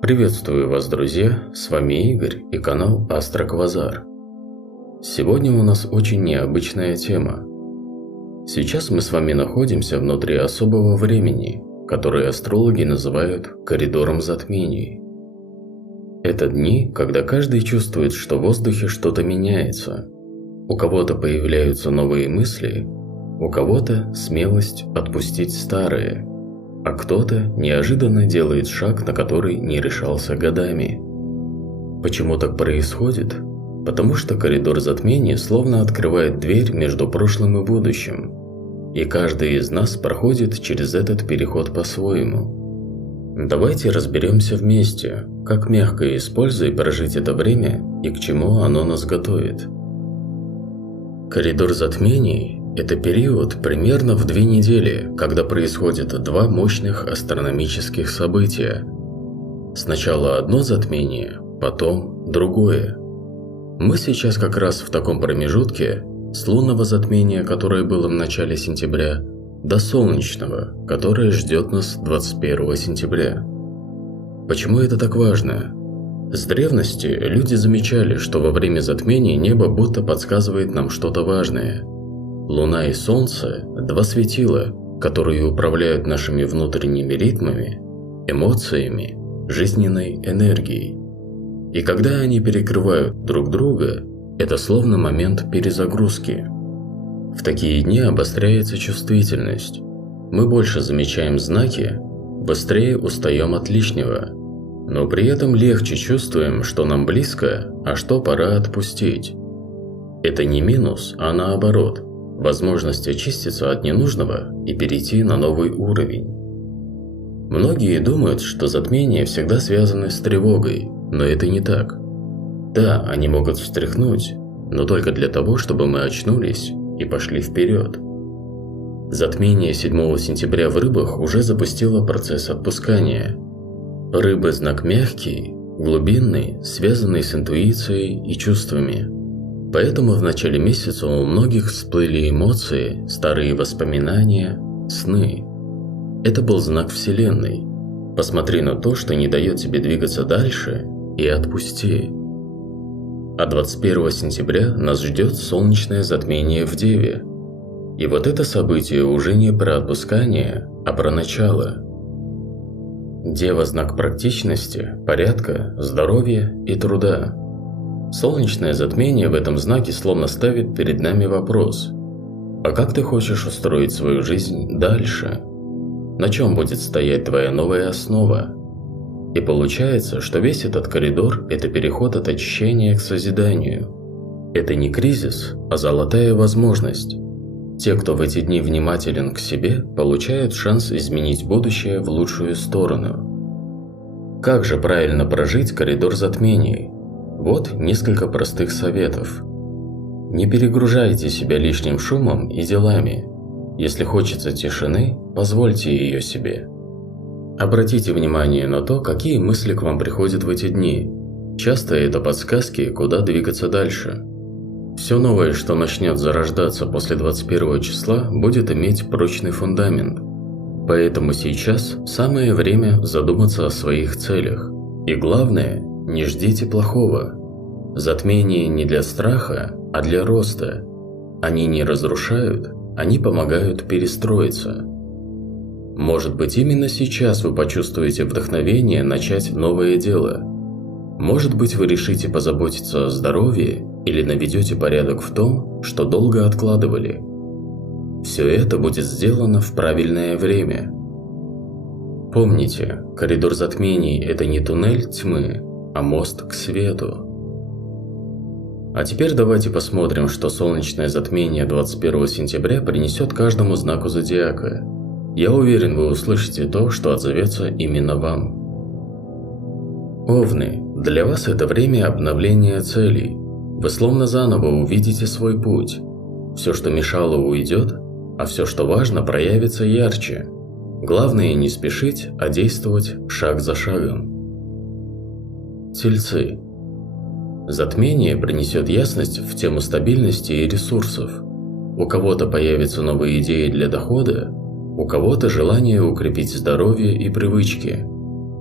Приветствую вас, друзья, с вами Игорь и канал Астроквазар. Сегодня у нас очень необычная тема. Сейчас мы с вами находимся внутри особого времени, которое астрологи называют коридором затмений. Это дни, когда каждый чувствует, что в воздухе что-то меняется. У кого-то появляются новые мысли, у кого-то смелость отпустить старые, а кто-то неожиданно делает шаг, на который не решался годами. Почему так происходит? Потому что коридор затмений словно открывает дверь между прошлым и будущим, и каждый из нас проходит через этот переход по-своему. Давайте разберемся вместе, как мягко используя прожить это время и к чему оно нас готовит. Коридор затмений – это период примерно в 2 недели, когда происходят 2 мощных астрономических события. Сначала одно затмение, потом другое. Мы сейчас как раз в таком промежутке с лунного затмения, которое было в начале сентября, до солнечного, которое ждет нас 21 сентября. Почему это так важно? С древности люди замечали, что во время затмений небо будто подсказывает нам что-то важное. Луна и Солнце – 2 светила, которые управляют нашими внутренними ритмами, эмоциями, жизненной энергией. И когда они перекрывают друг друга, это словно момент перезагрузки. В такие дни обостряется чувствительность. Мы больше замечаем знаки, быстрее устаем от лишнего, но при этом легче чувствуем, что нам близко, а что пора отпустить. Это не минус, а наоборот, возможность очиститься от ненужного и перейти на новый уровень. Многие думают, что затмения всегда связаны с тревогой, но это не так. Да, они могут встряхнуть, но только для того, чтобы мы очнулись и пошли вперед. Затмение 7 сентября в Рыбах уже запустило процесс отпускания. Рыбы – знак мягкий, глубинный, связанный с интуицией и чувствами. Поэтому в начале месяца у многих всплыли эмоции, старые воспоминания, сны. Это был знак Вселенной. Посмотри на то, что не дает тебе двигаться дальше, и отпусти. А 21 сентября нас ждет солнечное затмение в Деве. И вот это событие уже не про отпускание, а про начало. Дева – знак практичности, порядка, здоровья и труда. Солнечное затмение в этом знаке словно ставит перед нами вопрос: а как ты хочешь устроить свою жизнь дальше? На чем будет стоять твоя новая основа? И получается, что весь этот коридор – это переход от очищения к созиданию. Это не кризис, а золотая возможность. Те, кто в эти дни внимателен к себе, получают шанс изменить будущее в лучшую сторону. Как же правильно прожить коридор затмений? Вот несколько простых советов. Не перегружайте себя лишним шумом и делами. Если хочется тишины, позвольте ее себе. Обратите внимание на то, какие мысли к вам приходят в эти дни. Часто это подсказки, куда двигаться дальше. Все новое, что начнет зарождаться после 21 числа, будет иметь прочный фундамент. Поэтому сейчас самое время задуматься о своих целях. И главное, не ждите плохого. Затмения не для страха, а для роста. Они не разрушают, они помогают перестроиться. Может быть, именно сейчас вы почувствуете вдохновение начать новое дело. Может быть, вы решите позаботиться о здоровье или наведете порядок в том, что долго откладывали. Все это будет сделано в правильное время. Помните, коридор затмений – это не туннель тьмы, а мост к свету. А теперь давайте посмотрим, что солнечное затмение 21 сентября принесет каждому знаку зодиака. Я уверен, вы услышите то, что отзовется именно вам. Овны, для вас это время обновления целей. Вы словно заново увидите свой путь. Все, что мешало, уйдет, а все, что важно, проявится ярче. Главное не спешить, а действовать шаг за шагом. Тельцы. Затмение принесет ясность в тему стабильности и ресурсов. У кого-то появятся новые идеи для дохода, у кого-то желание укрепить здоровье и привычки.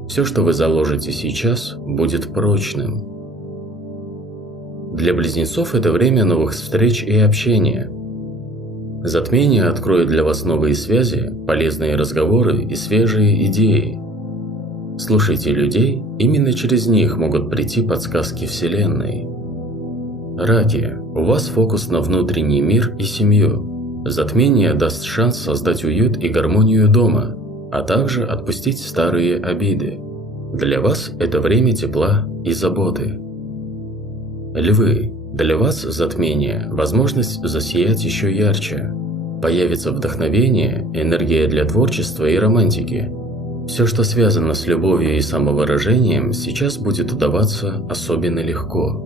Все, что вы заложите сейчас, будет прочным. Для близнецов это время новых встреч и общения. Затмение откроет для вас новые связи, полезные разговоры и свежие идеи. Слушайте людей, именно через них могут прийти подсказки Вселенной. Раки, у вас фокус на внутренний мир и семью. Затмение даст шанс создать уют и гармонию дома, а также отпустить старые обиды. Для вас это время тепла и заботы. Львы, для вас затмение – возможность засиять еще ярче. Появится вдохновение, энергия для творчества и романтики. Все, что связано с любовью и самовыражением, сейчас будет удаваться особенно легко.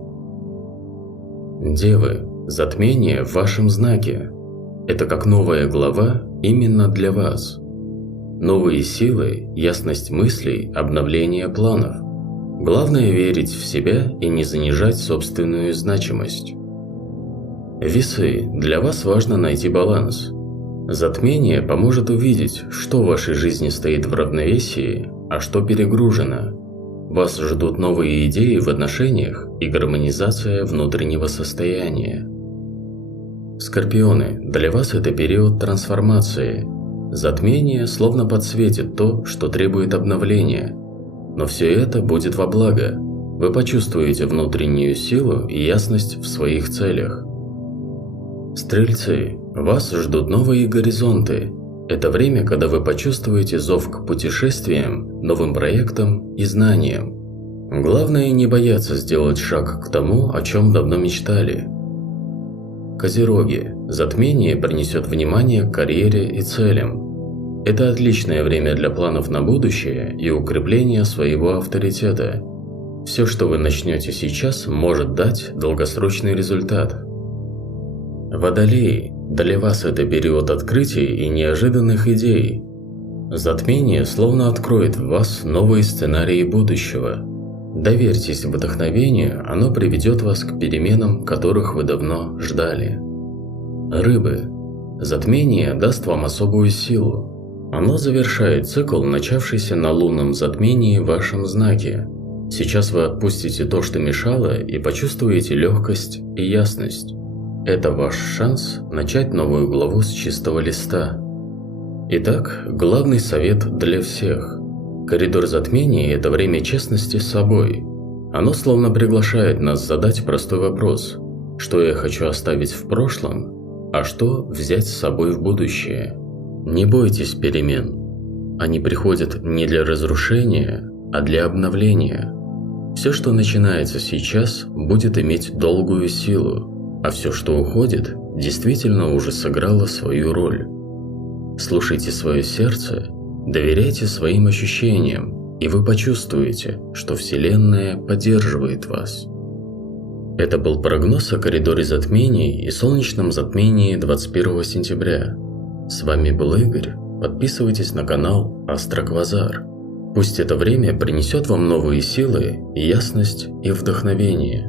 Девы, затмение в вашем знаке. Это как новая глава именно для вас. Новые силы, ясность мыслей, обновление планов. Главное верить в себя и не занижать собственную значимость. Весы, для вас важно найти баланс. Затмение поможет увидеть, что в вашей жизни стоит в равновесии, а что перегружено. Вас ждут новые идеи в отношениях и гармонизация внутреннего состояния. Скорпионы, для вас это период трансформации. Затмение словно подсветит то, что требует обновления. Но все это будет во благо. Вы почувствуете внутреннюю силу и ясность в своих целях. Стрельцы, вас ждут новые горизонты. Это время, когда вы почувствуете зов к путешествиям, новым проектам и знаниям. Главное не бояться сделать шаг к тому, о чем давно мечтали. Козероги, затмение принесет внимание к карьере и целям. Это отличное время для планов на будущее и укрепления своего авторитета. Все, что вы начнете сейчас, может дать долгосрочный результат. Водолеи, для вас это период открытий и неожиданных идей. Затмение словно откроет в вас новые сценарии будущего. Доверьтесь вдохновению, оно приведет вас к переменам, которых вы давно ждали. Рыбы, затмение даст вам особую силу. Оно завершает цикл, начавшийся на лунном затмении в вашем знаке. Сейчас вы отпустите то, что мешало, и почувствуете легкость и ясность. Это ваш шанс начать новую главу с чистого листа. Итак, главный совет для всех. Коридор затмения – это время честности с собой. Оно словно приглашает нас задать простой вопрос: что я хочу оставить в прошлом, а что взять с собой в будущее. Не бойтесь перемен. Они приходят не для разрушения, а для обновления. Все, что начинается сейчас, будет иметь долгую силу. А все, что уходит, действительно уже сыграло свою роль. Слушайте свое сердце, доверяйте своим ощущениям, и вы почувствуете, что Вселенная поддерживает вас. Это был прогноз о коридоре затмений и солнечном затмении 21 сентября. С вами был Игорь. Подписывайтесь на канал Астроквазар. Пусть это время принесет вам новые силы, ясность и вдохновение.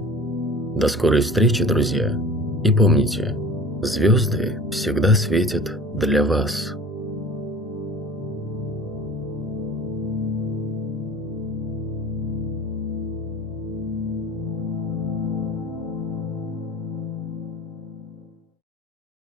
До скорой встречи, друзья, и помните, звезды всегда светят для вас.